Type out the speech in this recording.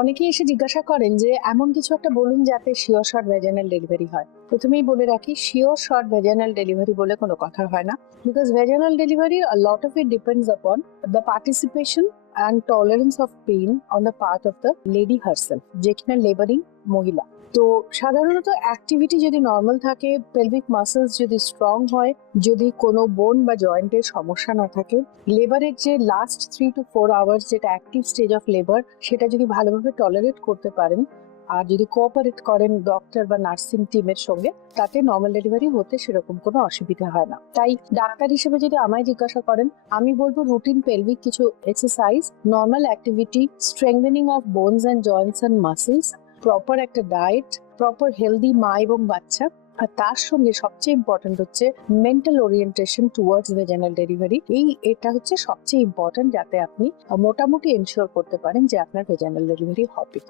অনেকেই এসে জিজ্ঞাসা করেন যে এমন কিছু একটা বলুন যাতে শিওর শর্ট ভ্যাজাইনাল ডেলিভারি হয়। প্রথমেই বলে রাখি, শিওর শর্ট ভ্যাজাইনাল ডেলিভারি বলে কোনো কথা হয় না, because vaginal delivery a lot of it depends upon the participation and tolerance of pain on the part of the lady herself, যে কিনা লেবারিং মহিলা। তো সাধারণত অ্যাক্টিভিটি যদি নর্মাল থাকে, পেলভিক মাসলস যদি স্ট্রং হয়, যদি কোনো বোন বা জয়েন্টের সমস্যা না থাকে, লেবারের যে লাস্ট 3 to 4 আওয়ার্স যেটা অ্যাক্টিভ স্টেজ অফ লেবার, সেটা যদি ভালোভাবে টলারেট করতে পারেন আর যদি কোঅপারেট করেন ডক্টর বা নার্সিং টিমের সঙ্গে, তাতে নর্মাল ডেলিভারি হতে সেরকম কোনো অসুবিধা হয় না। তাই ডাক্তার হিসেবে যদি আমায় জিজ্ঞাসা করেন, আমি বলবো রুটিন পেলভিক কিছু exercise, normal activity, strengthening of bones and Joints and muscles, proper একটা ডায়েট, প্রপার হেলদি মা এবং বাচ্চা, আর তার সঙ্গে সবচেয়ে ইম্পর্টেন্ট হচ্ছে mental orientation towards vaginal delivery. এটা হচ্ছে সবচেয়ে ইম্পর্টেন্ট, যাতে আপনি মোটামুটি এনশিওর করতে পারেন যে আপনার ভেজাইনাল ডেলিভারি হবে।